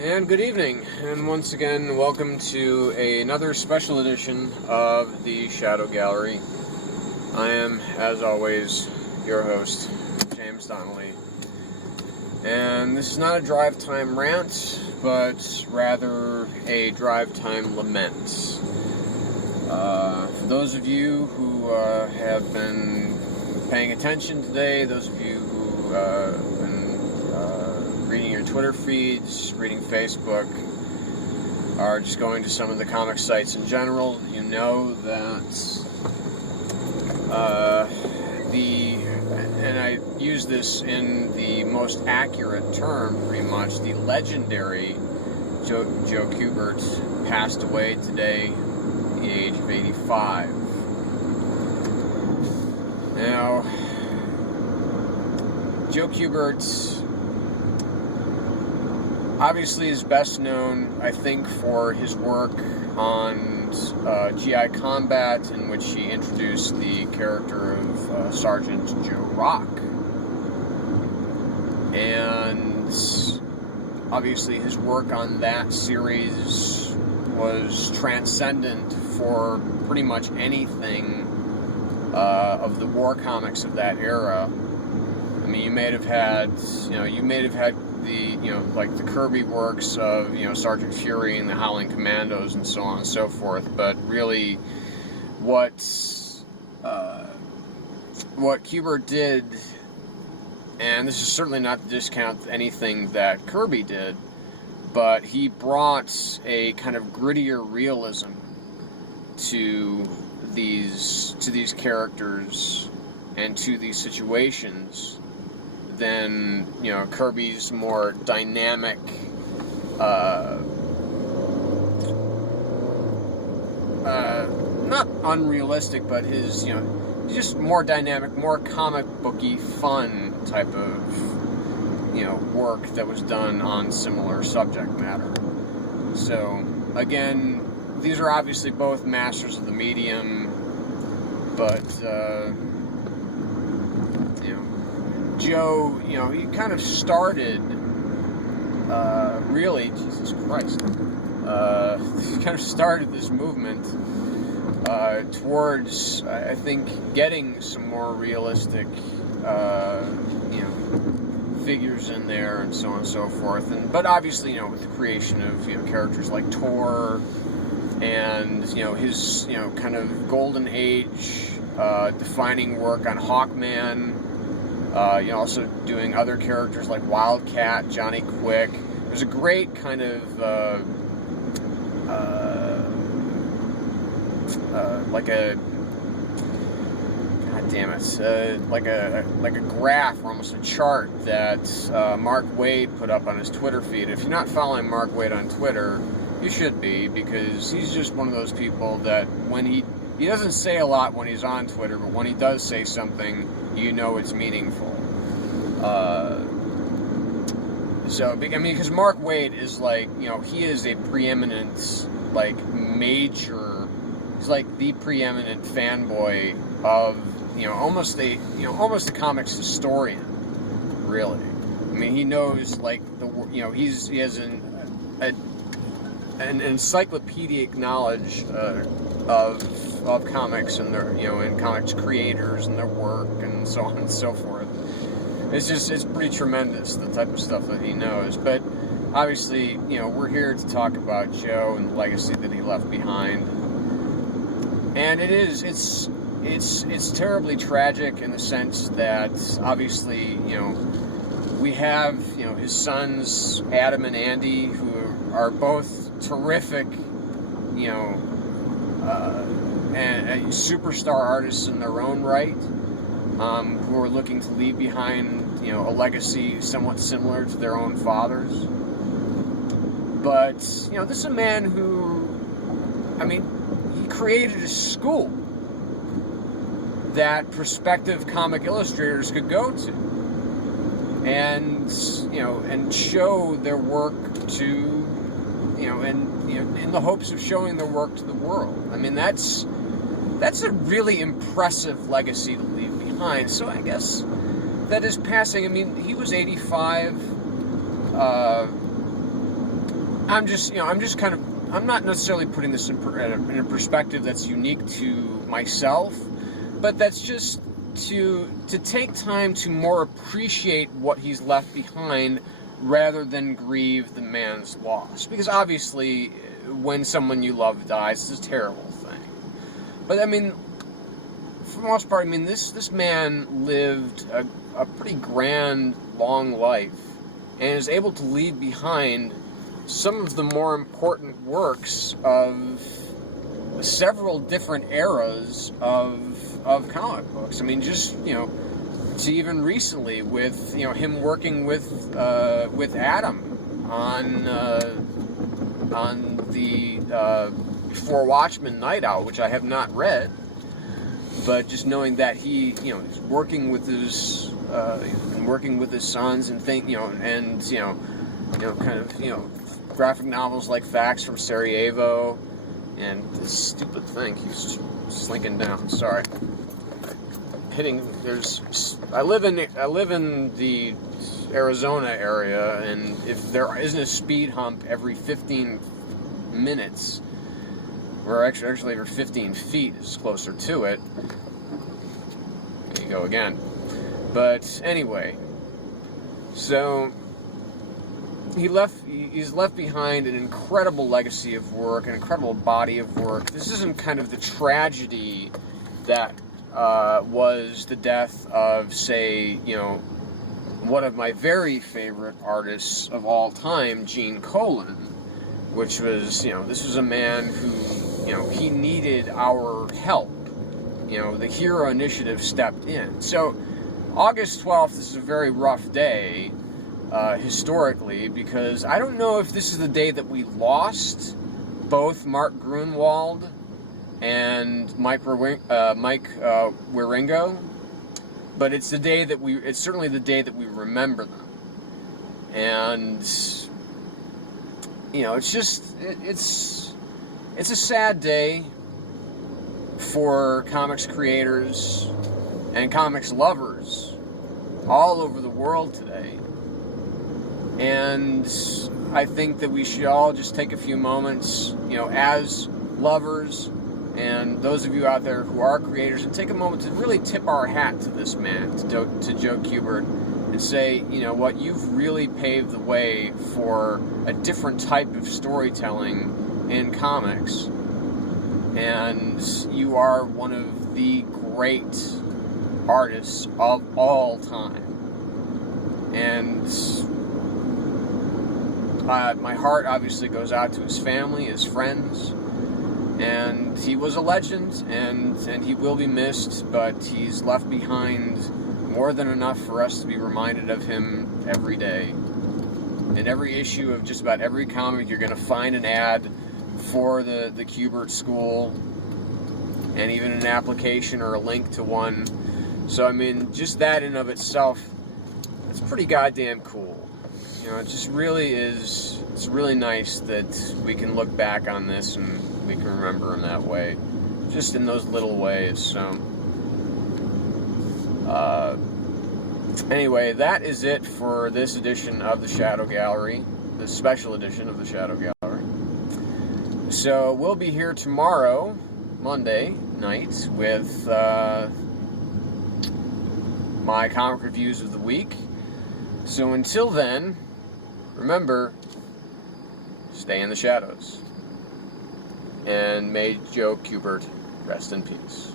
And good evening, and once again, welcome to another special edition of the Shadow Gallery. I am, as always, your host, James Donnelly. And this is not a drive time rant, but rather a drive time lament. For those of you who have been paying attention today, those of you who have been reading your Twitter feeds, reading Facebook, or just going to some of the comic sites in general, you know that and I use this in the most accurate term, pretty much, the legendary Joe Kubert passed away today at the age of 85. Now, Joe Kubert obviously is best known, I think, for his work on GI Combat, in which he introduced the character of Sergeant Joe Rock. And obviously his work on that series was transcendent for pretty much anything of the war comics of that era. I mean, you may have had the, like the Kirby works of, Sergeant Fury and the Howling Commandos and so on and so forth, but really what Kubert did, and this is certainly not to discount anything that Kirby did, but he brought a kind of grittier realism to these characters and to these situations than Kirby's more dynamic, not unrealistic, but his just more dynamic, more comic booky, fun type of work that was done on similar subject matter. So again, these are obviously both masters of the medium, but Joe, he kind of started, really, Jesus Christ, he kind of started this movement towards, I think, getting some more realistic, figures in there and so on and so forth. But obviously, with the creation of, characters like Tor and, his, kind of golden age, defining work on Hawkman. Also doing other characters like Wildcat, Johnny Quick. There's a great kind of like a graph or almost a chart that Mark Waid put up on his Twitter feed. If you're not following Mark Waid on Twitter, you should be, because he's just one of those people that when he doesn't say a lot when he's on Twitter, but when he does say something, it's meaningful. Because Mark Waid is he is a preeminent, he's like the preeminent fanboy of, almost a comics historian, really. I mean, he knows, he has an encyclopedic knowledge of comics and their, and comics creators and their work and so on and so forth. It's pretty tremendous, the type of stuff that he knows. But obviously, we're here to talk about Joe and the legacy that he left behind. And it's terribly tragic in the sense that obviously, we have, his sons, Adam and Andy, who are both terrific, and superstar artists in their own right, who are looking to leave behind, a legacy somewhat similar to their own fathers. But, this is a man who, he created a school that prospective comic illustrators could go to and show their work to, in the hopes of showing their work to the world. I mean, that's a really impressive legacy to leave behind. So I guess that is passing. I mean, he was 85. I'm not necessarily putting this in a perspective that's unique to myself, but that's just to take time to more appreciate what he's left behind rather than grieve the man's loss. Because obviously, when someone you love dies, it's a terrible thing. But I mean, for the most part, I mean, this man lived a pretty grand, long life, and is able to leave behind some of the more important works of several different eras of comic books. I mean, just, to even recently with, him working with Adam on the Before Watchmen Night Owl, which I have not read, but just knowing that he's working with his sons and graphic novels like Facts from Sarajevo, and this stupid thing keeps slinking down. Sorry. I live in the Arizona area, and if there isn't a speed hump every 15 minutes, or actually every 15 feet is closer to it. There you go again. But anyway, so he's left behind an incredible legacy of work, an incredible body of work. This isn't kind of the tragedy that was the death of, say, one of my very favorite artists of all time, Gene Colan, which was, this was a man who, he needed our help. The Hero Initiative stepped in. So August 12th is a very rough day, historically, because I don't know if this is the day that we lost both Mark Grunwald and Mike Wieringo, but it's certainly the day that we remember them. And it's a sad day for comics creators and comics lovers all over the world today. And I think that we should all just take a few moments, as lovers and those of you out there who are creators, and take a moment to really tip our hat to this man, to Joe Kubert, and say, what, you've really paved the way for a different type of storytelling in comics. And you are one of the great artists of all time. And my heart obviously goes out to his family, his friends, and he was a legend, and he will be missed, but he's left behind more than enough for us to be reminded of him every day. In every issue of just about every comic, you're going to find an ad for the Kubert School, and even an application or a link to one. So, I mean, just that in of itself, it's pretty goddamn cool. It just really is. It's really nice that we can look back on this and we can remember him that way, just in those little ways. So, anyway, that is it for this edition of the Shadow Gallery, this special edition of the Shadow Gallery. So we'll be here tomorrow, Monday night, with my comic reviews of the week. So until then, remember, stay in the shadows. And may Joe Kubert rest in peace.